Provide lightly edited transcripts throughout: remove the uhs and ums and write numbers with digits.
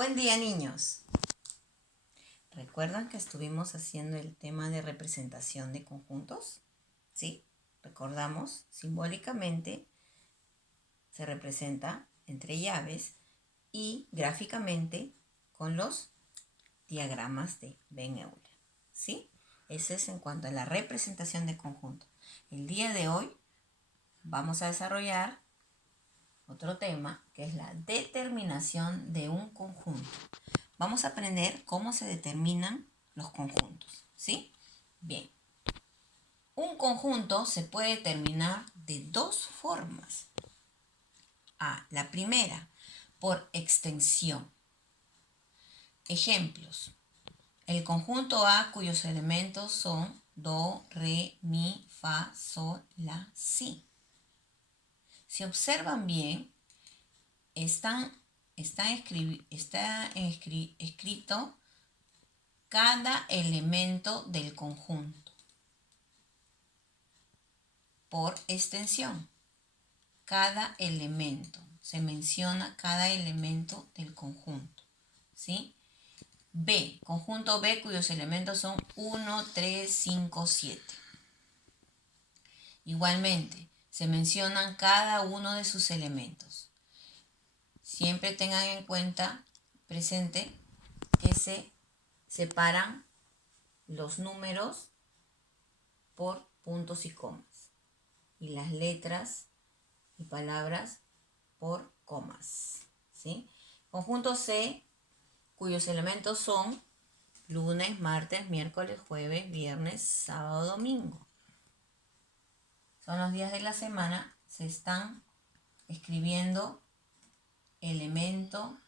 Buen día, niños. ¿Recuerdan que estuvimos haciendo el tema de representación de conjuntos? ¿Sí? Recordamos, simbólicamente se representa entre llaves y gráficamente con los diagramas de Venn Euler. ¿Sí? Ese es en cuanto a la representación de conjuntos. El día de hoy vamos a desarrollar otro tema que es la determinación de un conjunto. Vamos a aprender cómo se determinan los conjuntos, ¿sí? Bien. Un conjunto se puede determinar de dos formas. La primera, por extensión. Ejemplos. El conjunto A cuyos elementos son do, re, mi, fa, sol, la, si. Si observan bien, está escrito cada elemento del conjunto por extensión. Cada elemento, se menciona cada elemento del conjunto, ¿sí? B, conjunto B cuyos elementos son 1, 3, 5, 7. Igualmente, se mencionan cada uno de sus elementos. Siempre tengan en cuenta, presente, que se separan los números por puntos y comas y las letras y palabras por comas, ¿sí? Conjunto C, cuyos elementos son lunes, martes, miércoles, jueves, viernes, sábado, domingo. Son los días de la semana, se están escribiendo elemento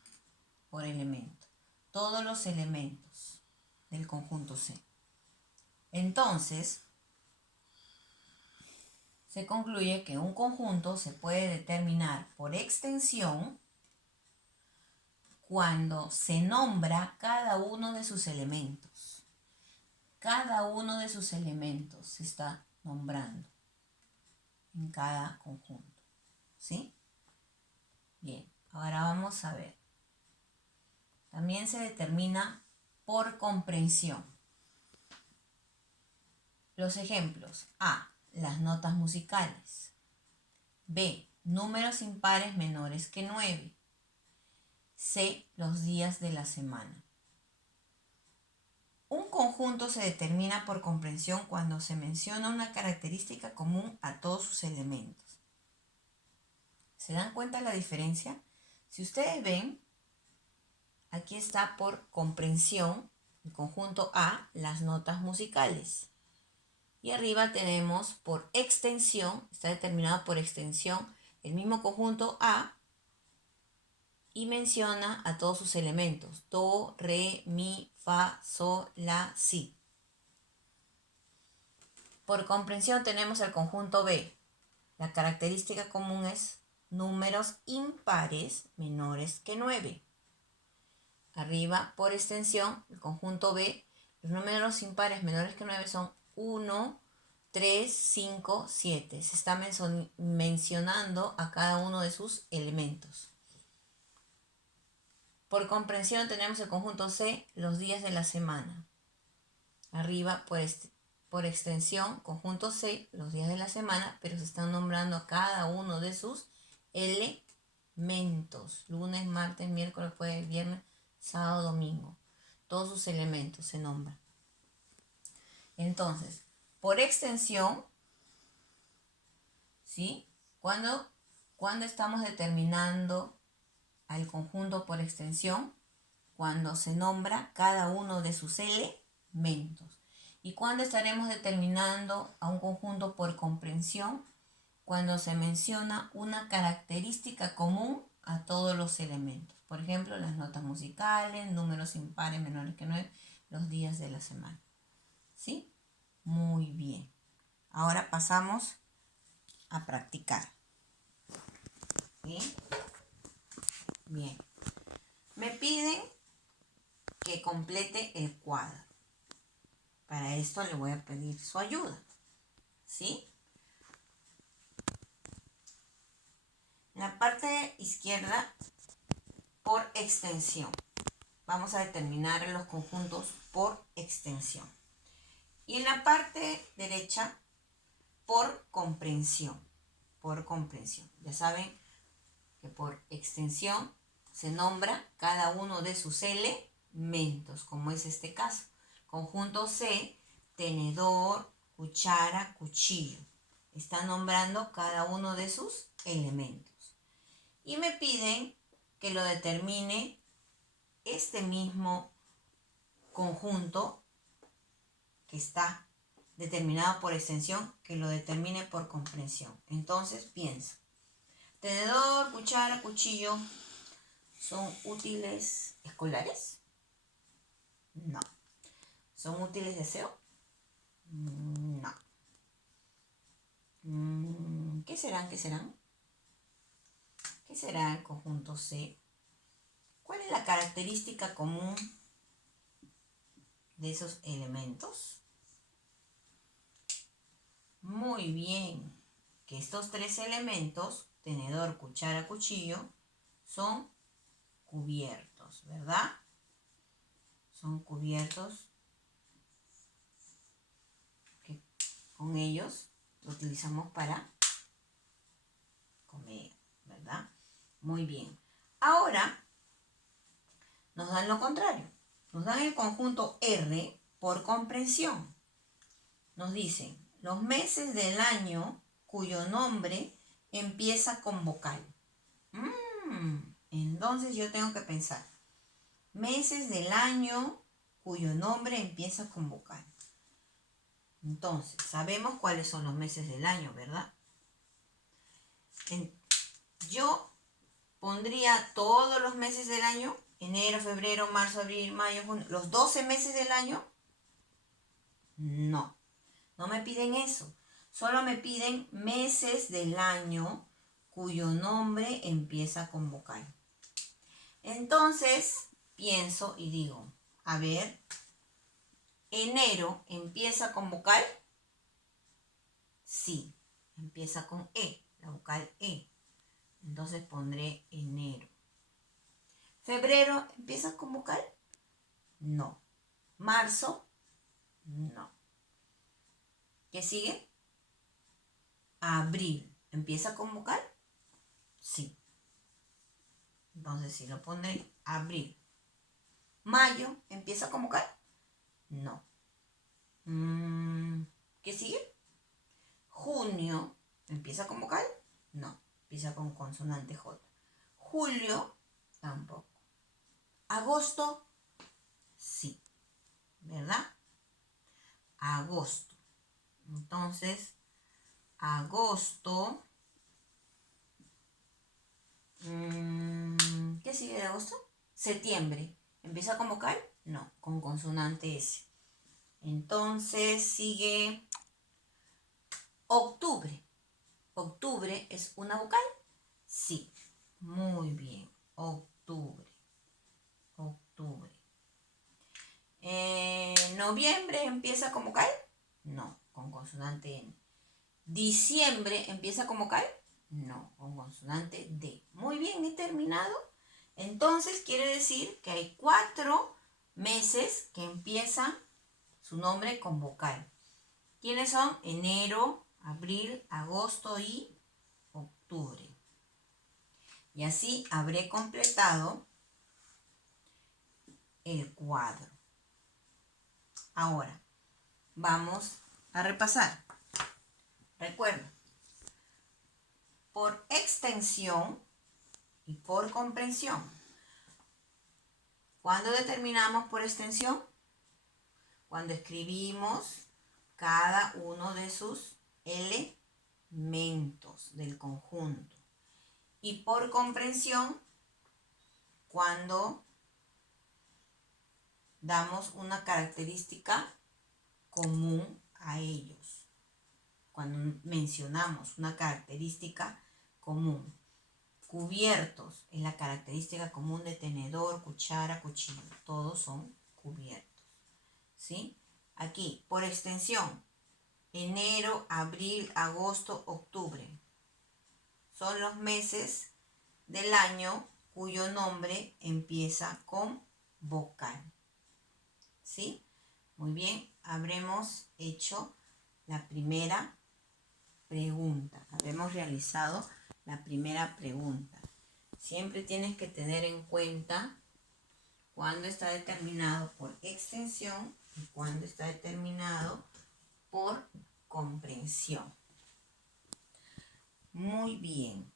por elemento. Todos los elementos del conjunto C. Entonces, se concluye que un conjunto se puede determinar por extensión cuando se nombra cada uno de sus elementos. Cada uno de sus elementos se está nombrando en cada conjunto, ¿sí? Bien, ahora vamos a ver. También se determina por comprensión. Los ejemplos: A, las notas musicales. B, números impares menores que 9. C, los días de la semana. Un conjunto se determina por comprensión cuando se menciona una característica común a todos sus elementos. ¿Se dan cuenta de la diferencia? Si ustedes ven, aquí está por comprensión el conjunto A, las notas musicales. Y arriba tenemos por extensión, está determinado por extensión, el mismo conjunto A y menciona a todos sus elementos: do, re, mi, fa, sol, la, si. Por comprensión tenemos el conjunto B. La característica común es números impares menores que 9. Arriba, por extensión, el conjunto B, los números impares menores que 9 son 1, 3, 5, 7. Se está mencionando a cada uno de sus elementos. Por comprensión tenemos el conjunto C, los días de la semana. Arriba, por extensión, conjunto C, los días de la semana, pero se están nombrando a cada uno de sus elementos. Lunes, martes, miércoles, jueves, viernes, sábado, domingo. Todos sus elementos se nombran. Entonces, por extensión, ¿sí? Cuando estamos determinando al conjunto por extensión, cuando se nombra cada uno de sus elementos. ¿Y cuándo estaremos determinando a un conjunto por comprensión? Cuando se menciona una característica común a todos los elementos. Por ejemplo, las notas musicales, números impares menores que 9, los días de la semana. ¿Sí? Muy bien. Ahora pasamos a practicar. ¿Sí? Bien. Me piden que complete el cuadro. Para esto le voy a pedir su ayuda. ¿Sí? En la parte izquierda, por extensión. vamos a determinar los conjuntos por extensión. Y en la parte derecha, por comprensión. Por comprensión. Ya saben que por extensión se nombra cada uno de sus elementos, como es este caso. Conjunto C, tenedor, cuchara, cuchillo. Está nombrando cada uno de sus elementos. Y me piden que lo determine este mismo conjunto que está determinado por extensión, que lo determine por comprensión. Entonces pienso, tenedor, cuchara, cuchillo, ¿son útiles escolares? No. ¿Son útiles de aseo? No. ¿Qué serán? ¿Qué serán? ¿Qué será el conjunto C? ¿Cuál es la característica común de esos elementos? Muy bien, que estos tres elementos, tenedor, cuchara, cuchillo, son cubiertos, ¿verdad? Son cubiertos, que con ellos lo utilizamos para comer, ¿verdad? Muy bien. Ahora nos dan lo contrario. Nos dan el conjunto R por comprensión. Nos dicen los meses del año cuyo nombre empieza con vocal. Entonces yo tengo que pensar. Meses del año cuyo nombre empieza con vocal. Entonces, sabemos cuáles son los meses del año, ¿verdad? Yo pondría todos los meses del año, enero, febrero, marzo, abril, mayo, junio, los 12 meses del año. No, no me piden eso. Solo me piden meses del año cuyo nombre empieza con vocal. Entonces, pienso y digo, a ver, enero empieza con vocal. Sí, empieza con E, la vocal E. Entonces pondré enero. ¿Febrero empieza con vocal? No. ¿Marzo? No. ¿Qué sigue? Abril. ¿Empieza con vocal? Sí. Entonces sí lo pondré abril. ¿Mayo empieza con vocal? No. ¿Qué sigue? ¿Junio empieza con vocal? No. Empieza con consonante J. ¿Julio? Tampoco. ¿Agosto? Sí. ¿Verdad? Agosto. Entonces, agosto. ¿Qué sigue de agosto? Septiembre. ¿Empieza con vocal? No, con consonante S. Entonces sigue octubre. ¿Octubre es una vocal? Sí. Muy bien. Octubre. Octubre. ¿Noviembre empieza con vocal? No, con consonante N. ¿Diciembre empieza con vocal? No, con consonante D. Muy bien, he terminado. Entonces quiere decir que hay 4 meses que empiezan su nombre con vocal. ¿Quiénes son? Enero, abril, agosto y octubre. Y así habré completado el cuadro. Ahora, vamos a repasar. Recuerda, por extensión y por comprensión. ¿Cuándo determinamos por extensión? Cuando escribimos cada uno de sus elementos del conjunto. Y por comprensión, cuando damos una característica común a ellos. Cuando mencionamos una característica común. Cubiertos es la característica común de tenedor, cuchara, cuchillo. Todos son cubiertos. ¿Sí? Aquí, por extensión, enero, abril, agosto, octubre. Son los meses del año cuyo nombre empieza con vocal. ¿Sí? Muy bien, habremos hecho la primera pregunta. Habremos realizado la primera pregunta. Siempre tienes que tener en cuenta cuándo está determinado por extensión y cuándo está determinado por comprensión. Muy bien.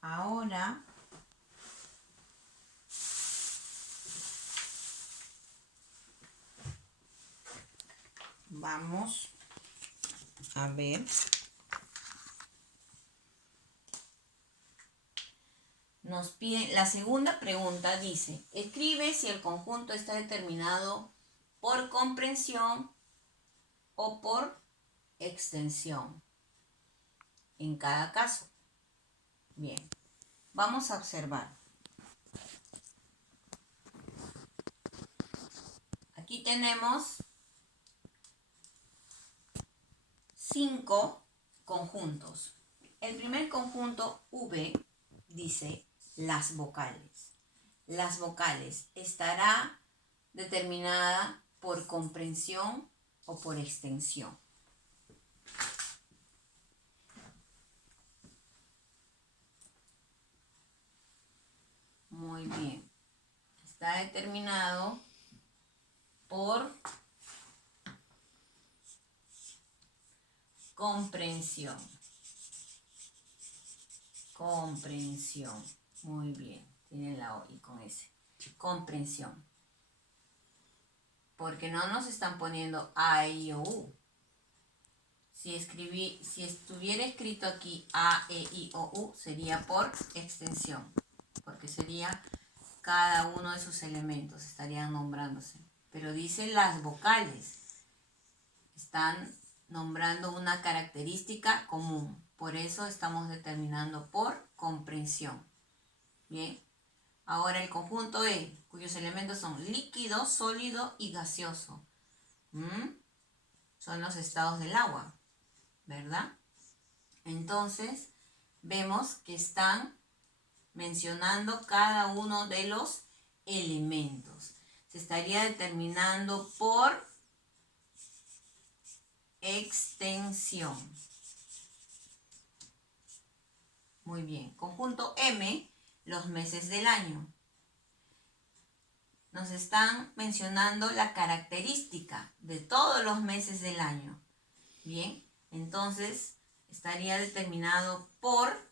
Ahora vamos a ver. Nos piden, la segunda pregunta dice, escribe si el conjunto está determinado por comprensión o por extensión. En cada caso. Bien, vamos a observar. Aquí tenemos 5 conjuntos. El primer conjunto V dice las vocales. Las vocales estará determinada por comprensión o por extensión. Muy bien. Está determinado por comprensión. Comprensión. Muy bien. Tienen la O y con S. Comprensión. Porque no nos están poniendo A, E, I, O, U. Si estuviera escrito aquí A, E, I, O, U, sería por extensión. Porque sería cada uno de sus elementos, estarían nombrándose. Pero dice las vocales. Están nombrando una característica común. Por eso estamos determinando por comprensión. Bien. Ahora el conjunto E, cuyos elementos son líquido, sólido y gaseoso. Son los estados del agua, ¿verdad? Entonces, vemos que están mencionando cada uno de los elementos. Se estaría determinando por extensión. Muy bien. Conjunto M, los meses del año. Nos están mencionando la característica de todos los meses del año. Bien, entonces estaría determinado por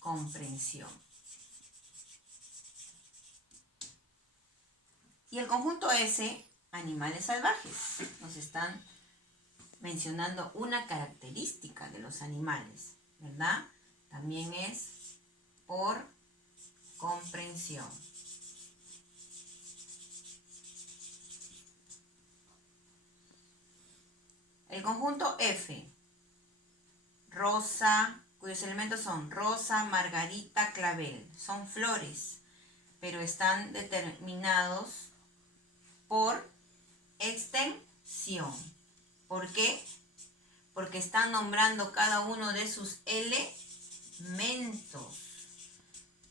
comprensión. Y el conjunto S, animales salvajes. Nos están mencionando una característica de los animales, ¿verdad? También es por comprensión. El conjunto F, rosa, cuyos elementos son rosa, margarita, clavel. Son flores, pero están determinados por extensión. ¿Por qué? Porque están nombrando cada uno de sus elementos.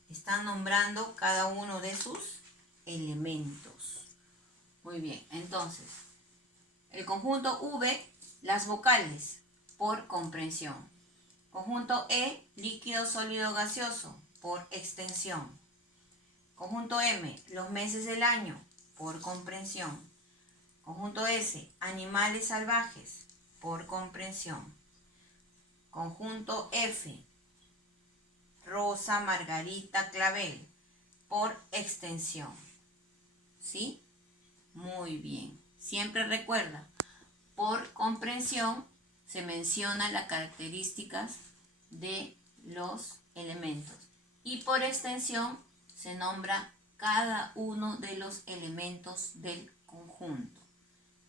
Están nombrando cada uno de sus elementos. Muy bien, entonces, el conjunto V, las vocales, por comprensión. Conjunto E, líquido, sólido, gaseoso, por extensión. Conjunto M, los meses del año, por comprensión. Conjunto S, animales salvajes, por comprensión. Conjunto F, rosa, margarita, clavel, por extensión. ¿Sí? Muy bien. Siempre recuerda, por comprensión se mencionan las características de los elementos. Y por extensión se nombra cada uno de los elementos del conjunto.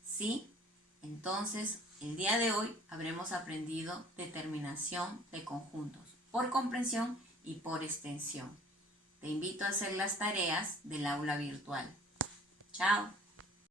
¿Sí? Entonces, el día de hoy habremos aprendido determinación de conjuntos por comprensión y por extensión. Te invito a hacer las tareas del aula virtual. Chao.